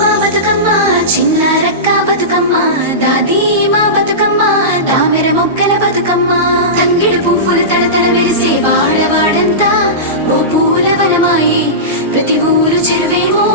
మా బతుకమ్మ చిన్న రక్క బతుకమ్మ దాది మా బతుకమ్మ దామెర మొగ్గల బతుకమ్మ తంగిడు పువ్వులు తడతడ వెలిసే వాడవాడంతా ఓ పూల వనమాయి ప్రతి ఊరు చెరువేమో